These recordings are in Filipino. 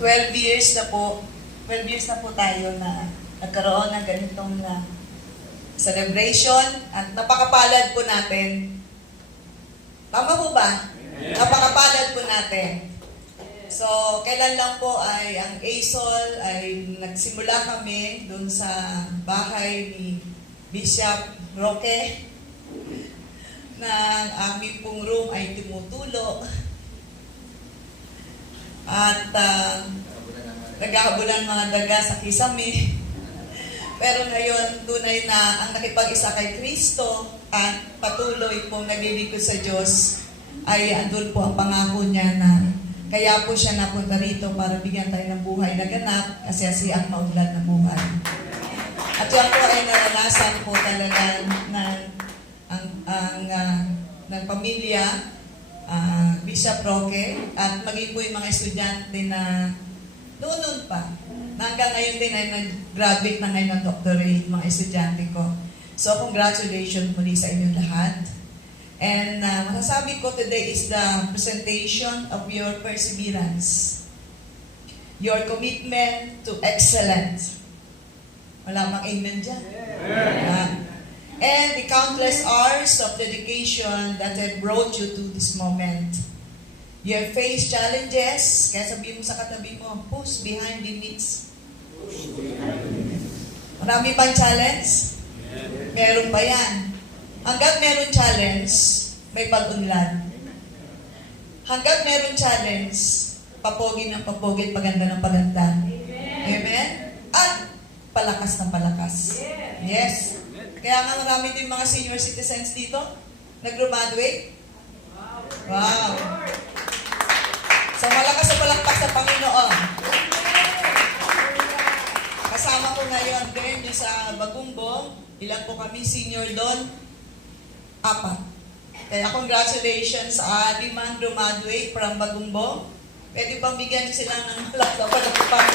12 years na po, 12 years na po tayo na nagkaroon ng ganitong celebration at napakapalad po natin. Tama po ba? Yeah. Napakapalad po natin. So, kailan lang po ay ang ASOL ay nagsimula kami doon sa bahay ni Bishop Roque na aming pong room ay tumutulo at naghahabulan mga daga sa kisame. Pero ngayon, tunay na ang nakipag-isa kay Kristo at patuloy pong naglilingkod sa Diyos ay andun po ang pangako niya na kaya po siya napunta rito para bigyan tayo ng buhay na ganap kasi siya ang maunlad na buhay. At yan po ay naranasan po talaga ng pamilya Bishop Roque at maging po yung mga estudyante na noon pa. Hanggang ngayon din ay nag-graduate na ngayon ng doctorate mga estudyante ko. So congratulations muli sa inyong lahat. And masasabi ko today is the presentation of your perseverance, your commitment to excellence. Wala mang amen dyan. And the countless hours of dedication that have brought you to this moment. You have faced challenges, kaya sabihin mo sa katabi mo, push behind the needs. Marami bang challenge? Meron pa yan. Hanggat meron challenge, may pag-unlad. Hanggat meron challenge, papogi ng papogi at paganda ng paganda. Amen? At palakas ng palakas. Yes. Kaya nga marami din mga senior citizens dito, nag-graduate. Wow. So malakas na palakpak sa Panginoon. Kasama ko ngayon din yung sa Bagumbong. Ilan po kami senior doon? 4. Kaya congratulations sa 5 graduate from Bagumbong. Pwede bang bigyan sila ng malakas na palakpak?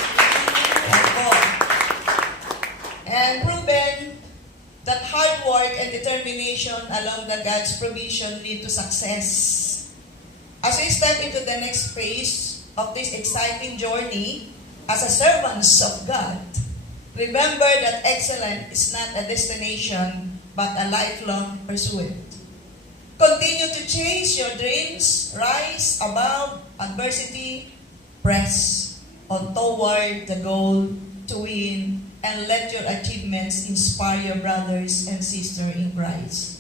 And proven that hard work and determination along the God's provision lead to success. As we step into the next phase of this exciting journey as a servants of God, remember that excellence is not a destination but a lifelong pursuit. Continue to chase your dreams, rise above adversity, press on toward the goal to win, and let your achievements inspire your brothers and sisters in Christ.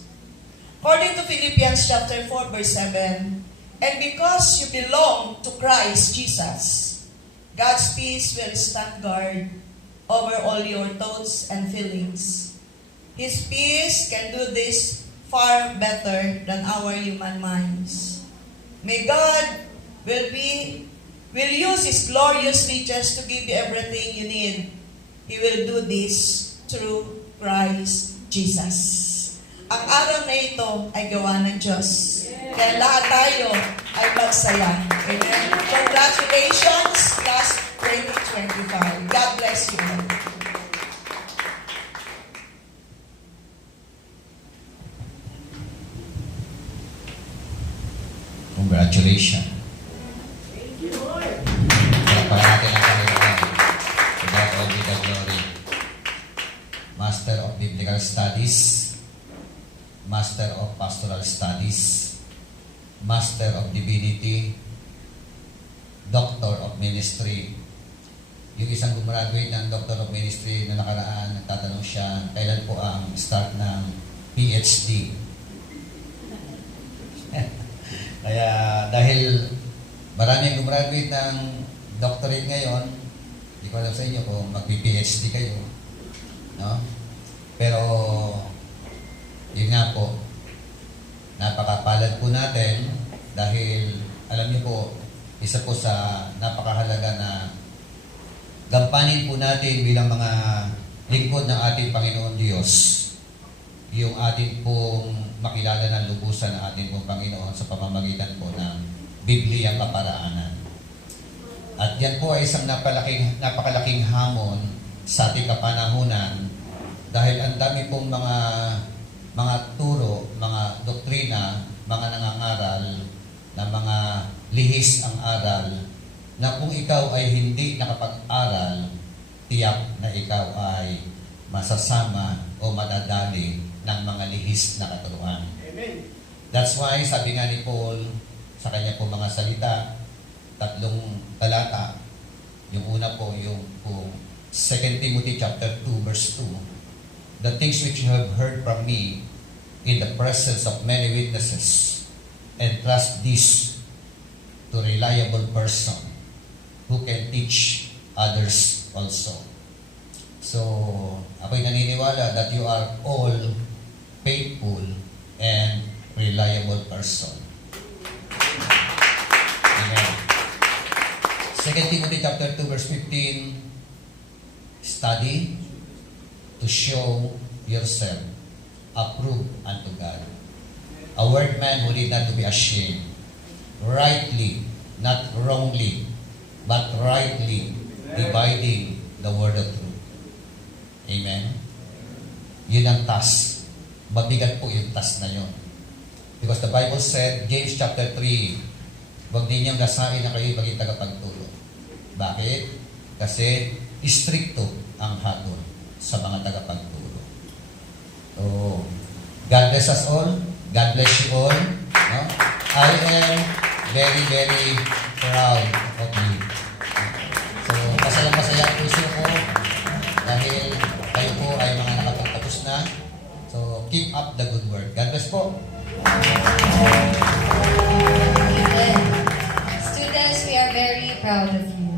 According to Philippians chapter 4 verse 7, and because you belong to Christ Jesus, God's peace will stand guard over all your thoughts and feelings. His peace can do this far better than our human minds. May God will use His glorious riches to give you everything you need. He will do this through Christ Jesus. Ang araw na ito ay gawa ng Diyos. Kaya lahat tayo ay magsaya. Amen. Congratulations, class 2025. God bless you. Congratulations. Thank you, Lord. Palakpakan natin ang Panginoon. To God all be the glory. Master of Biblical Studies, Master of Pastoral Studies, Master of Divinity, Doctor of Ministry. Yung isang gumraduate ng Doctor of Ministry na nakaraan, nagtatanong siya, kailan po ang start ng PhD? Kaya dahil maraming gumraduate ng doctorate ngayon, hindi ko alam sa inyo kung magpi-PhD kayo. No? Pero, yun nga po, napakapalad po natin dahil, alam niyo po, isa po sa napakahalaga na gampanin po natin bilang mga lingkod ng ating Panginoon Diyos, yung ating pong makilala ng lubusan ng ating pong Panginoon sa pamamagitan po ng Bibliyang kaparaanan. At yan po ay isang napakalaking hamon sa ating kapanahunan dahil ang dami pong mga turo, mga doktrina, mga nangangaral na mga lihis ang aral na kung ikaw ay hindi nakapag-aral, tiyak na ikaw ay masasama o madadali ng mga lihis na katuruan. Amen. That's why, sabi nga ni Paul sa kanya po mga salita, 3 talata. Yung una po, yung 2 Timothy chapter 2, verse 2. The things which you have heard from me in the presence of many witnesses, entrust this to reliable person who can teach others also. So, ako'y naniniwala that you are all faithful and reliable person. Amen. 2 Timothy chapter 2 verse 15, study to show yourself approved unto God. A workman who need not to be ashamed, rightly, not wrongly, but rightly dividing the word of truth. Amen? Yun ang task. Mabigat po yung task na yun. Because the Bible said, James chapter 3, huwag ninyong gasain na kayo maging tagapagturo. Bakit? Kasi istrikto ang hatol sa mga tagapagturo. So, God bless us all. God bless you all. No? I am very, very proud of you. So, masaya ang puso ko dahil kayo po ay mga nakapagtapos na. So, keep up the good work. God bless po. Amen. Students, we are very proud of you.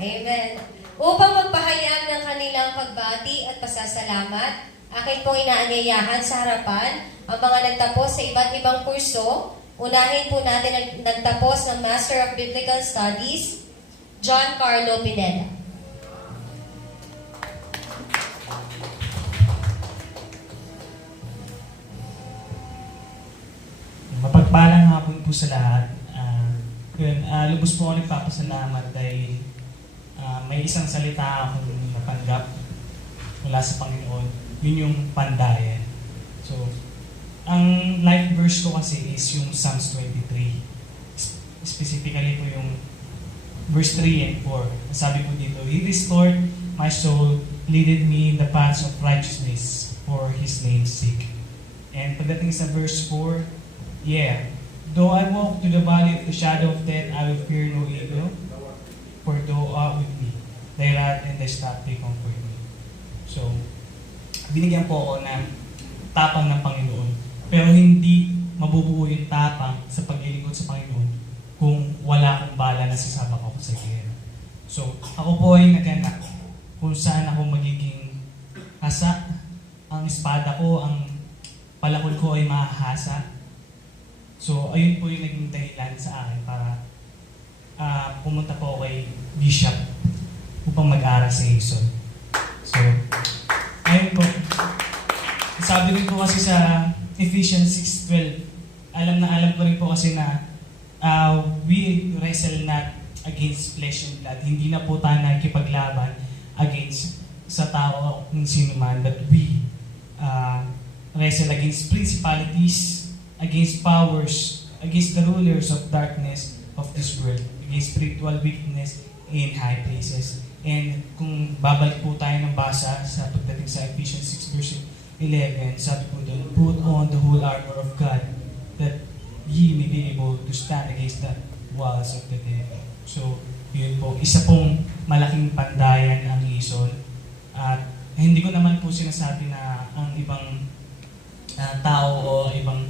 Amen. Upang magpahayag ng kanilang pagbati at pasasalamat, akin pong inaanyayahan sa harapan ang mga nagtapos sa iba't ibang kurso. Unahin po natin ang nagtapos ng Master of Biblical Studies, John Carlo Pineda. Mapagpalang hapon po sa lahat. Lubos po ako nagpapasalamat dahil may isang salita akong natanggap mula sa Panginoon. Yun yung pandayan. So, ang life verse ko kasi is yung Psalms 23. Specifically po yung verse 3 and 4. Sabi po dito, He restored my soul, leaded me in the paths of righteousness for His name's sake. And pagdating sa verse 4, yeah, though I walk through the valley of the shadow of death, I will fear no evil, for thou art with me. Thy rod and thy staff, they comfort me. So, binigyan po ako ng tapang ng Panginoon. Pero hindi mabubuo yung tapang sa paglilingkod sa Panginoon kung wala akong bala na sasabak ako sa gera. So, ako po ay naganak kung saan ako magiging hasa. Ang espada ko, ang palakol ko ay mahahasa. So, ayun po yung naging dahilan sa akin para pumunta po kay Bishop upang mag-aral sa Ason. So, ayun po. Sabi rin po kasi sa Ephesians 6:12, alam ko rin po kasi na we wrestle not against flesh and blood. Hindi na po tayo nakikipaglaban against sa tao kung sino man, but we wrestle against principalities, against powers, against the rulers of darkness of this world, against spiritual wickedness in high places. And kung babalik po tayo ng basa sa pagdating sa Ephesians 6 verse 11, sabi po doon, put on the whole armor of God, that ye may be able to stand against the walls of the devil. So, yun po, isa pong malaking pandayan ang Ason. At hindi ko naman po sinasabi na ang ibang tao o ibang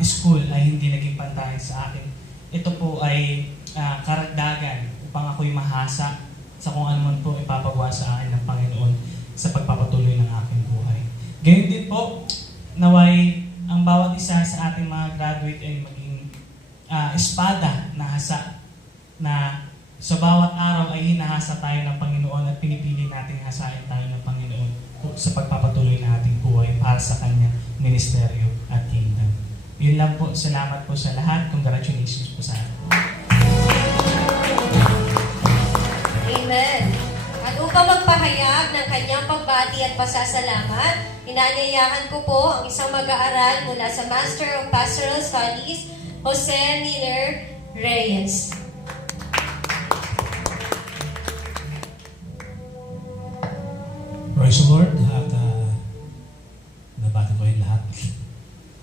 school ay hindi naging pantayan sa akin. Ito po ay karagdagan upang ako'y mahasa sa kung ano man po ipapagawa sa akin ng Panginoon sa pagpapatuloy ng aking buhay. Ganyan din po, naway ang bawat isa sa ating mga graduate ay maging espada na hasa na sa bawat araw ay hinahasa tayo ng Panginoon at pinipili natin hasain tayo ng Panginoon sa pagpapatuloy ng ating buhay para sa Kanyang ministeryo at kingdom. Yun lang po. Salamat po sa lahat. Congratulations po sa atin. Amen. At upang magpahayag ng kanyang pagbati at pasasalamat, inaanyayahan ko po ang isang mag-aaral mula sa Master of Pastoral Studies, Jose Miller Reyes. Praise the Lord at nabati ko yung lahat.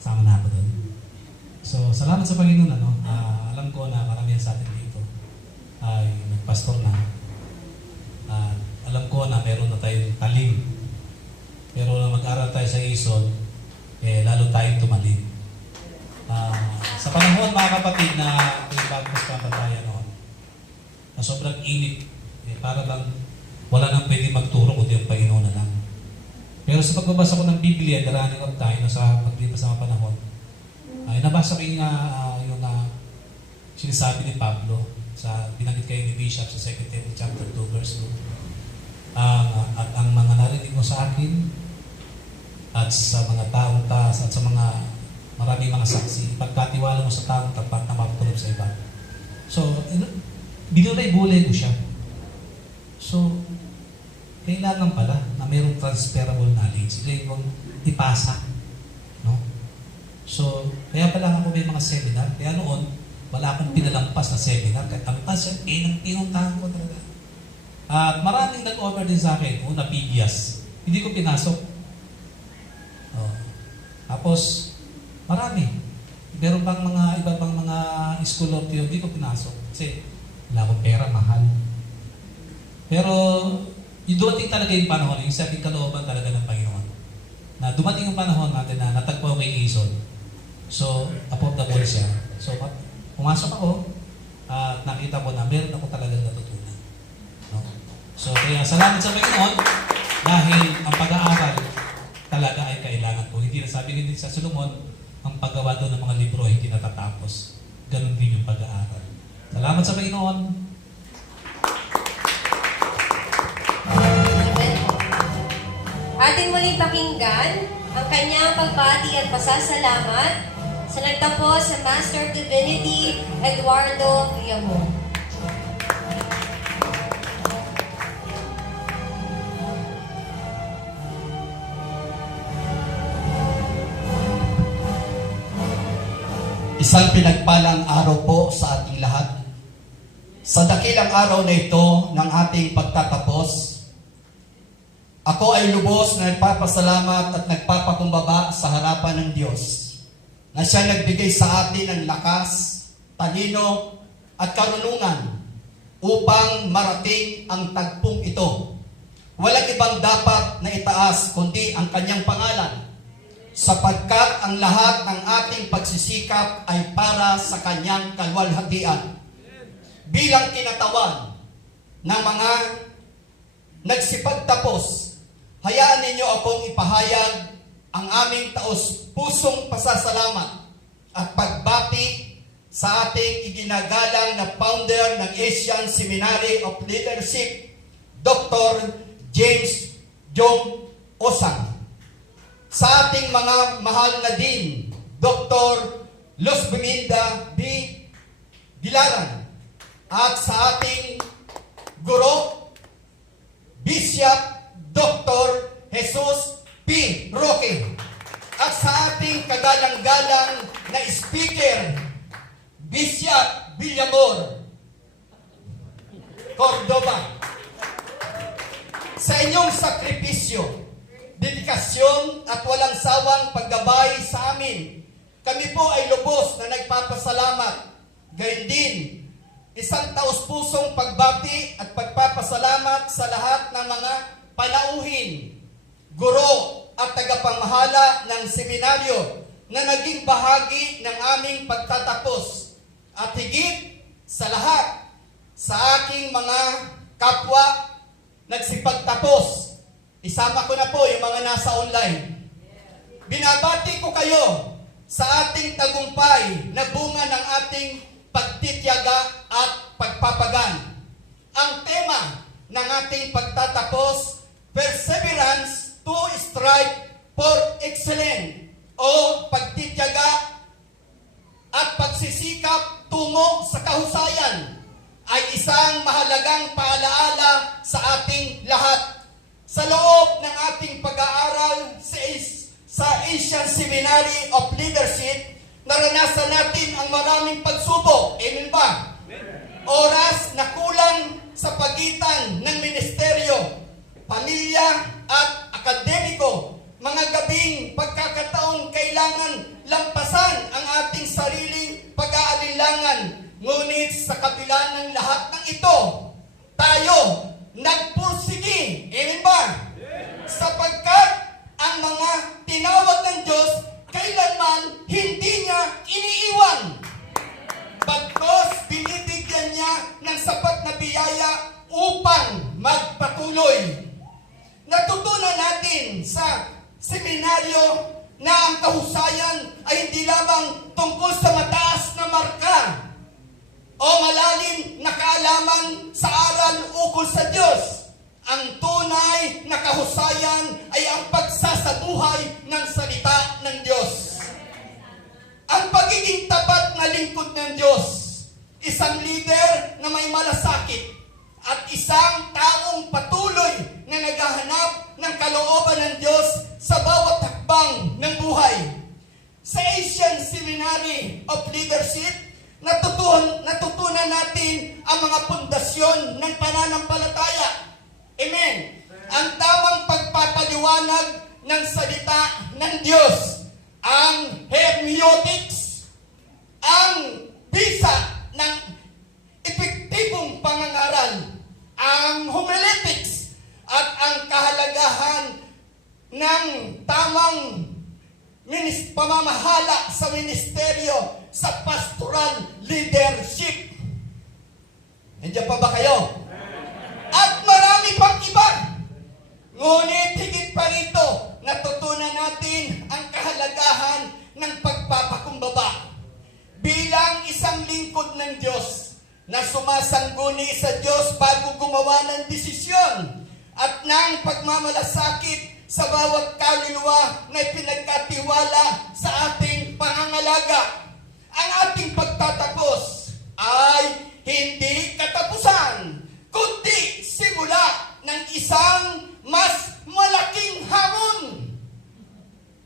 Sama na ako doon. So, salamat sa Panginoon. Alam ko na karamihan sa atin dito ay nagpastor na. Alam ko na meron na tayong talim. Pero na mag-aral tayo sa Ison, lalo tayong tumalim. Sa panahon, mga kapatid, na ibagpas pa tayo noon, na sobrang init, para lang wala nang pwede magturo kundi ang Panginoon na lang. Pero sa pagbabasa ko ng Biblia, darating of time, sa paglipas ng panahon, ay nabasa ko yung sinasabi ni Pablo sa binanggit kayo ni Bishop sa 2 Timothy chapter 2 verse 2. At ang mga narinig mo sa akin at sa mga taong taas at sa mga maraming mga saksi, pagkatiwala mo sa taong tapat na mapatulog sa iba. So, binulay-bulay ko siya. So, kailangan pala na mayroong transferable knowledge. Ito yung ipasa. No? So, kaya pala ako may mga seminar. Kaya noon, wala akong pinalampas na seminar. Kahit ang pasya, pinuntahan ko talaga. At maraming nag-offer din sa akin. Una, PBS. Hindi ko pinasok. Tapos, marami. Meron pang mga iba pang mga school of theology, hindi ko pinasok. Kasi wala akong pera, mahal. Pero, yung dumating talaga yung panahon, yung sabing kalooban talaga ng Panginoon. Na dumating yung panahon natin na natagpo kay Ison. So, affordable siya. So, pumasok ako at nakita ko na meron ako talagang natutunan. No? So, kaya salamat sa Panginoon dahil ang pag-aaral talaga ay kailangan ko. Hindi na sabi din sa Solomon, ang paggawa doon ng mga libro ay hindi natatapos. Ganon din yung pag-aaral. Salamat sa Panginoon. Ating muling pakinggan ang kanyang pagbati at pasasalamat sa nagtapos sa Master of Divinity, Eduardo Villamor. Isang pinagpalang araw po sa ating lahat. Sa dakilang araw na ito ng ating pagtatapos, ako ay lubos na nagpapasalamat at nagpapakumbaba sa harapan ng Diyos na siya nagbigay sa atin ng lakas, talino at karunungan upang marating ang tagpong ito. Walang ibang dapat na itaas kundi ang kanyang pangalan, sapagkat ang lahat ng ating pagsisikap ay para sa kanyang kalwalhatian. Bilang kinatawan ng mga nagsipagtapos, hayaan ninyo akong ipahayag ang aming taos-pusong pasasalamat at pagbati sa ating iginagalang na founder ng Asian Seminary of Leadership, Dr. James Jong Osang. Sa ating mga mahal na din, Dr. Luz Biminda B. Dilaran, at sa ating guro, Bishop Dr. Jesus P. Roque, at sa ating kagalang-galang na speaker, Bishop Villamor Cordoba. Sa inyong sakripisyo, dedikasyon at walang sawang paggabay sa amin, kami po ay lubos na nagpapasalamat. Gayun din, isang taos-pusong pagbati at pagpapasalamat sa lahat ng mga panauhin, guro at tagapamahala ng seminaryo na naging bahagi ng aming pagtatapos. At higit sa lahat, sa aking mga kapwa nagsipagtapos, isama ko na po yung mga nasa online. Binabati ko kayo sa ating tagumpay na bunga ng ating pagtityaga at pagpapagan. Ang tema ng ating pagtatapos, Perseverance to Strive for Excellence, o pagtityaga at pagsisikap tungo sa kahusayan, ay isang mahalagang paalaala sa ating lahat. Sa loob ng ating pag-aaral sa Asian Seminary of Leadership, naranasan natin ang maraming pagsubok. Amen ba? Oras na kulang sa pagitan ng ministeryo, pamilya at Ngunit sa kabila ng lahat ng ito, tayo nagpursige. Amen ba? Sapagkat ang mga tinawag ng Diyos, kailanman hindi niya iniiwan. Bagkus binibigyan niya ng sapat na biyaya upang magpatuloy. Natutunan natin sa seminaryo na ang kahusayan ay hindi lamang tungkol sa mataas na marka o malalim na kaalaman sa aral ukol sa Diyos. Ang tunay na kahusayan ay ang pagsasabuhay ng salita ng Diyos. Ang pagiging tapat na lingkod ng Diyos. Isang leader na may malasakit at isang taong patuloy na naghahanap ng kalooban ng Diyos sa bawat hakbang ng buhay. Sa Asian Seminary of Leadership, natutunan natin ang mga pundasyon ng pananampalataya. Amen. Ang tamang pagpapaliwanag ng salita ng Diyos, ang hermeneutics, ang bisa ng epektibong pangangaral, ang homiletics, at ang kahalagahan ng tamang pamamahala sa ministeryo, sa pastoral leadership. Nandiyan pa ba kayo? At marami pang iba. Ngunit higit pa rito, natutunan natin ang kahalagahan ng pagpapakumbaba. Bilang isang lingkod ng Diyos na sumasangguni sa Diyos bago gumawa ng desisyon at ng pagmamalasakit sa bawat kaluluwa na pinagkatiwala sa ating pangangalaga. Ang ating pagtatapos ay hindi katapusan, kundi simula ng isang mas malaking hamon.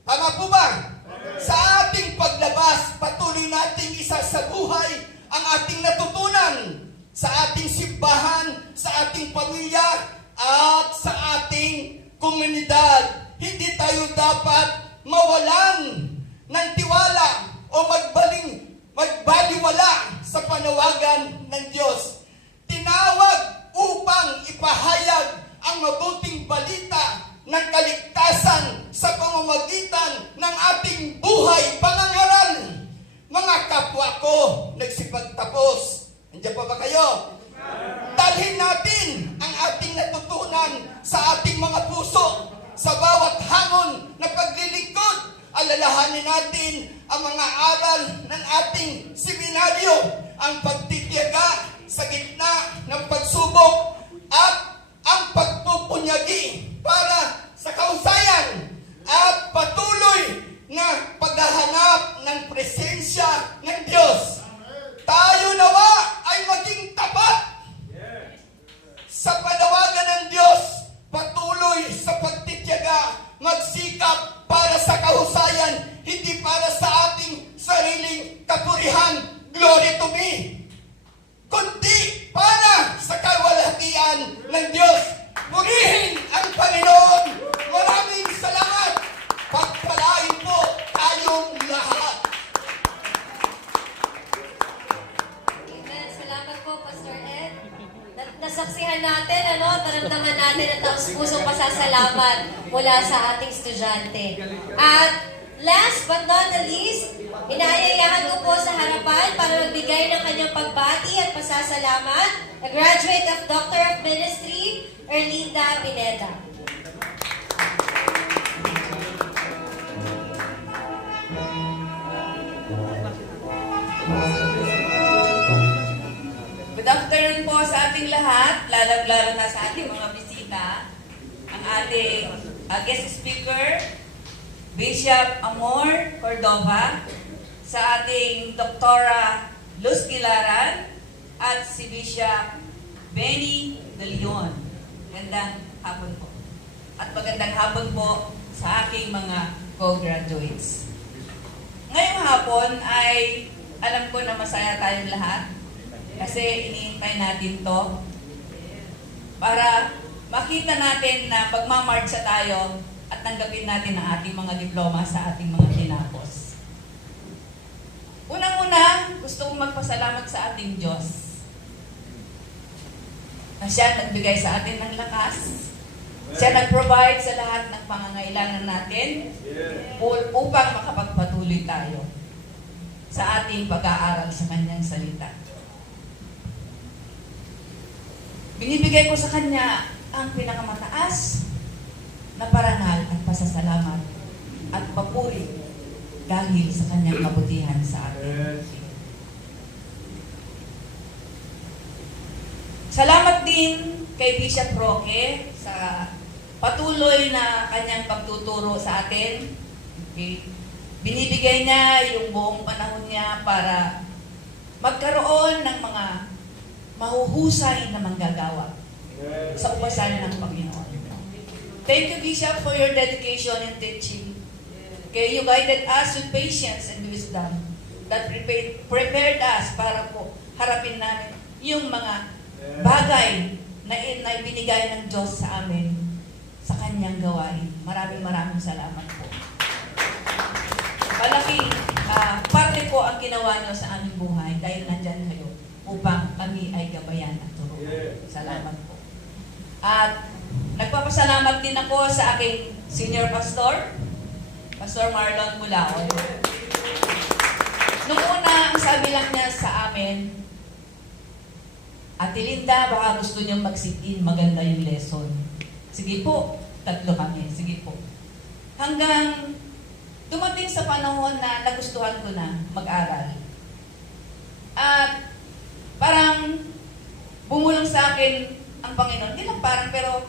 Tama po ba? Sa ating paglabas, patuloy nating isa sa buhay ang ating natutunan sa ating simbahan, sa ating pamilya, at sa ating komunidad. Hindi tayo dapat mawalan ng tiwala o magbaliwala sa panawagan ng Diyos. Tinawag upang ipahayag ang mabuting balita ng kaligtasan sa pamamagitan ng ating buhay pangangaral. Mga kapwa ko, nagsipagtapos. Andiyan pa ba kayo? Dalhin natin ang ating natutunan sa ating mga puso. Sa bawat hamon na paglilingkod, alalahanin natin ang mga aral ng ating seminaryo, ang pagtitiyaga sa gitna ng pagsubok at ang pagpupunyagi para sa kahusayan at patuloy na paghahanap ng presensya ng Diyos. Tayo nawa ay maging tapat sa panawagan ng Diyos, patuloy sa pagtitiyaga, magsikap para sa kahusayan, hindi para sa ating sariling kapurihan, glory to me, kundi para sa kalwalhatian ng Diyos. Purihin ang Panginoon. Maraming salamat. Pagpalain po tayong lahat. Amen. Salamat po, Pastor Ed. Nasaksihan natin, naramdaman natin ang taos-pusong pasasalamat mula sa ating estudyante. At last but not the least, inaayayahan ko po sa harapan para magbigay ng kanyang pagbati at pasasalamat a graduate of Doctor of Ministry, Erlinda Pineda. Good afternoon po sa ating lahat, lalo na sa ating mga bisita, ang ating guest speaker, Bishop Amor Cordova, sa ating Doktora Luz Gilaran, at si Bishop Benny De Leon. Magandang hapon po. At magandang hapon po sa aking mga co-graduates. Ngayong hapon ay alam ko na masaya tayong lahat kasi iniintay natin to para makita natin na magmamarcha tayo at tanggapin natin ang ating mga diploma sa ating mga tinapos. Unang-una, gusto kong magpasalamat sa ating Diyos. Na siya nagbigay sa atin ng lakas. Siya nag-provide sa lahat ng pangangailangan natin upang makapagpatuloy tayo sa ating pag-aaral sa kanyang salita. Binibigay ko sa kanya ang pinakamataas na parangal at pasasalamat at papuri dahil sa kanyang kabutihan sa atin. Salamat din kay Bishop Roque sa patuloy na kanyang pagtuturo sa atin. Okay. Binibigay niya yung buong panahon niya para magkaroon ng mga mahuhusay na manggagawa sa upasan ng Panginoon. Thank you, Bishop, for your dedication and teaching. Okay, you guided us with patience and wisdom that prepared us para po harapin namin yung mga bagay na binigay ng Diyos sa amin sa kanyang gawain. Maraming salamat po. Malaking parte po ang ginawa niyo sa aming buhay dahil nandyan kayo upang kami ay gabayan at turuan. Salamat po. At nagpapasalamat din ako sa aking senior pastor, Pastor Marlon Mulaon. Nung una, ang sabi lang niya sa amin, Ate Linda, baka gusto niyong mag-sit-in, maganda yung lesson. Sige po, 3 kami, sige po. Hanggang dumating sa panahon na nagustuhan ko na mag-aral. At parang bumulong sa akin ang Panginoon. Hindi lang parang, pero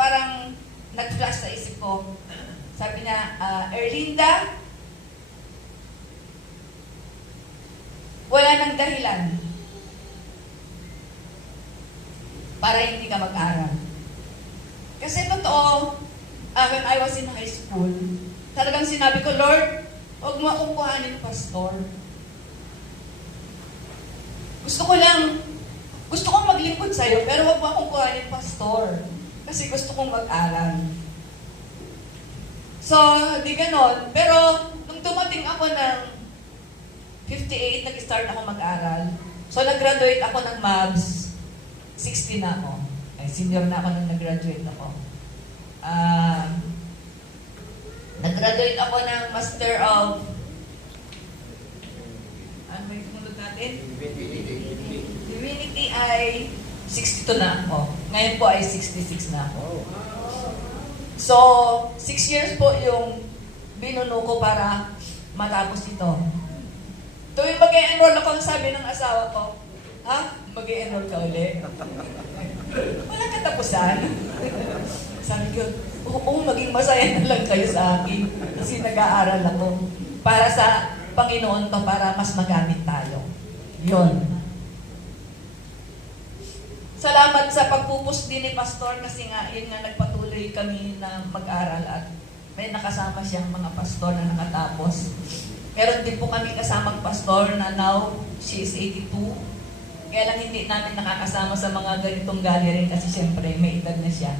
parang nag-flash sa isip ko. Sabi niya, Erlinda, wala nang dahilan para hindi ka mag-aral. Kasi totoo, when I was in high school, talagang sinabi ko, Lord, huwag mo akong kuhanin pastor. Gusto kong maglingkod sa'yo, pero huwag mo akong kuhanin pastor. Kasi gusto kong mag-aral. So, di ganon. Pero, nung dumating ako ng 58, nag-start ako mag-aral. So, nag-graduate ako ng MABS. 60 na ako. Ay, senior na ako nung nag-graduate ako. Nag-graduate ako ng Master of... Ano ba yung tumunod natin? Divinity ay 62 na ako. Ngayon po ay 66 na ako. So, 6 years po yung binuno ko para matapos ito. Tuwing mag-e-enroll ako, sabi ng asawa ko, ha? Mag-e-enroll ka ulit? Walang katapusan. Sabi ko, oo, maging masaya na lang kayo sa akin. Kasi nag-aaral ako para sa Panginoon to, para mas magamit tayo. Yun. Salamat sa pagpupus din ni Pastor kasi nga, yun nga nagpatuloy kami na mag-aral at may nakasama siyang mga pastor na nakatapos. Meron din po kami kasamang pastor na now, she is 82. Kaya lang hindi namin nakakasama sa mga ganitong gathering kasi siyempre may edad na siya.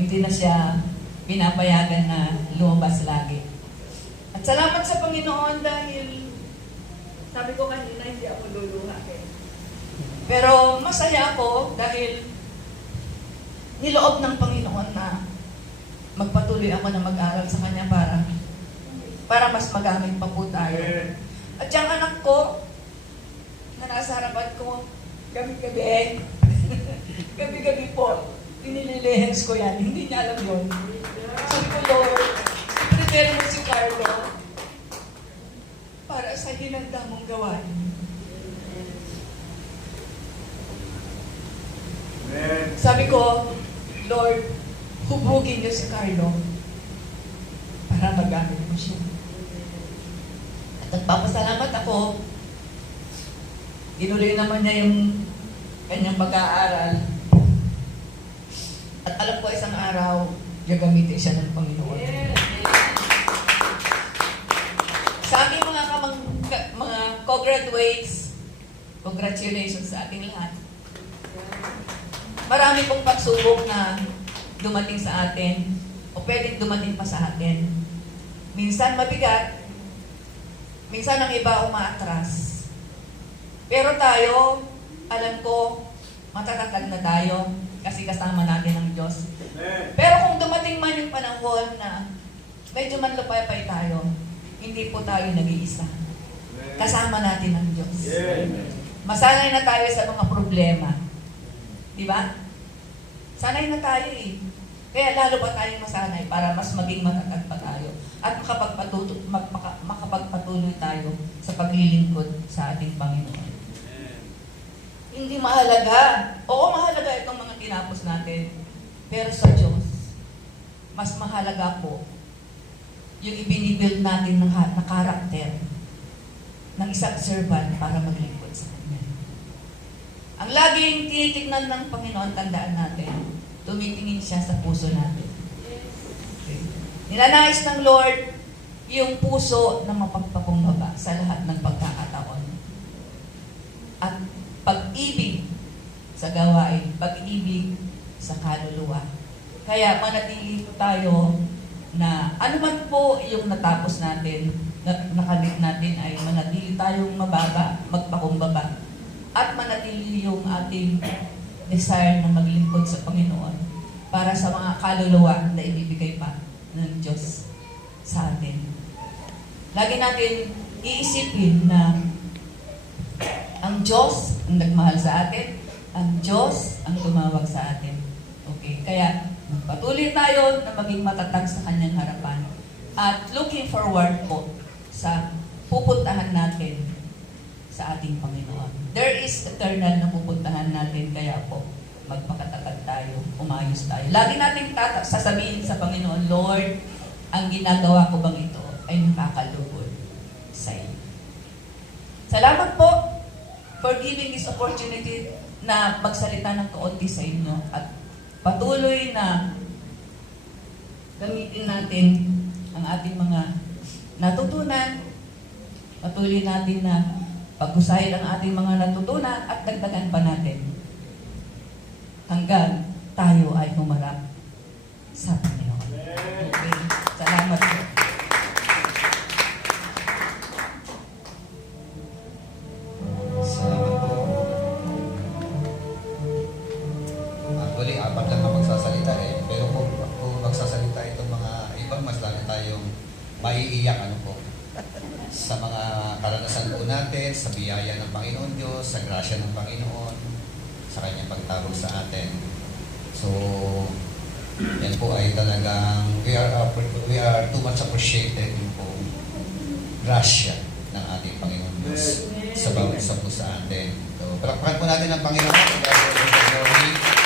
Hindi na siya pinapayagan na lumabas lagi. At salamat sa Panginoon dahil sabi ko kanina hindi ako luluha eh. Pero masaya ako dahil niloob ng Panginoon na magpatuloy ako na mag-aral sa Kanya para mas magamit pa po tayo. At yung anak ko, na nasa harapan ko, gabi-gabi, gabi-gabi po, pinililihens ko yan. Hindi niya alam yun. Sabi ko, Lord, prepare mo si Carlo para sa hinanda mong gawain. Sabi ko, Lord, hubugin niyo si Carlo para magamit mo siya. At nagpapasalamat ako, inuloy naman niya yung kanyang pag-aaral. At alam ko isang araw, gagamitin siya ng Panginoon. Sa aking mga co-graduates, congratulations sa ating lahat. Marami pong pagsubok na dumating sa atin o pwedeng dumating pa sa atin. Minsan mabigat, Minsan ang iba umaatras. Pero tayo, alam ko, matatatag na tayo kasi kasama natin ang Diyos. Pero kung dumating man yung panahon na medyo manlupay-pay tayo, hindi po tayo nag-iisa. Kasama natin ang Diyos. Masanay na tayo sa mga problema. Di ba? Sanay na tayo eh. Kaya lalo pa tayong masanay para mas maging matatag pa tayo at makapagpatuloy tayo sa paglilingkod sa ating Panginoon. Hindi mahalaga. Oo, mahalaga itong mga tinapos natin. Pero sa Diyos, mas mahalaga po yung ibinibuild natin na karakter ng isang servant para maglingkod sa Kanya. Ang laging tinitignan ng Panginoon, tandaan natin, tumitingin siya sa puso natin. Okay. Nilanais ng Lord yung puso na mapagpakumbaba sa lahat ng pagkakataon. At pag-ibig sa gawain, pag-ibig sa kaluluwa. Kaya manatili po tayo na ano man po yung natapos natin, nakamit natin ay manatili tayong mababa, magpakumbaba. At manatili yung ating desire na maglingkod sa Panginoon para sa mga kaluluwa na ibibigay pa ng Diyos sa atin. Lagi natin iisipin na ang Diyos ang nagmahal sa atin, ang Diyos ang tumawag sa atin. Okay, kaya magpatuloy tayo na maging matatag sa Kanyang harapan at looking forward po sa pupuntahan natin sa ating Panginoon. There is eternal na pupuntahan natin, kaya po magpakatatag tayo, umayos tayo. Lagi natin sasabihin sa Panginoon, Lord, ang ginagawa ko bang ito ay nakakalugod sa iyo. Salamat po for giving this opportunity na magsalita ng kaunti sa inyo at patuloy na gamitin natin ang ating mga natutunan. Patuloy natin na pag-usahin ang ating mga natutunan at dagdagan pa natin hanggang tayo ay humarap sa Panginoon. Okay. Salamat po. Salamat po. Actually, apat lang ang magsasalita eh. Pero kung magsasalita itong mga ibang, mas lalo tayong maiiyak po. Sa mga karanasan po natin, sa biyaya ng Panginoon Diyos, sa grasya ng Panginoon, sa Kanyang pagtawag sa atin. So, yan po ay talagang, we are too much appreciated yung po grasya ng ating Panginoon Diyos sa bawat isa po sa atin. So, palakpakan po natin ang Panginoon. Glory.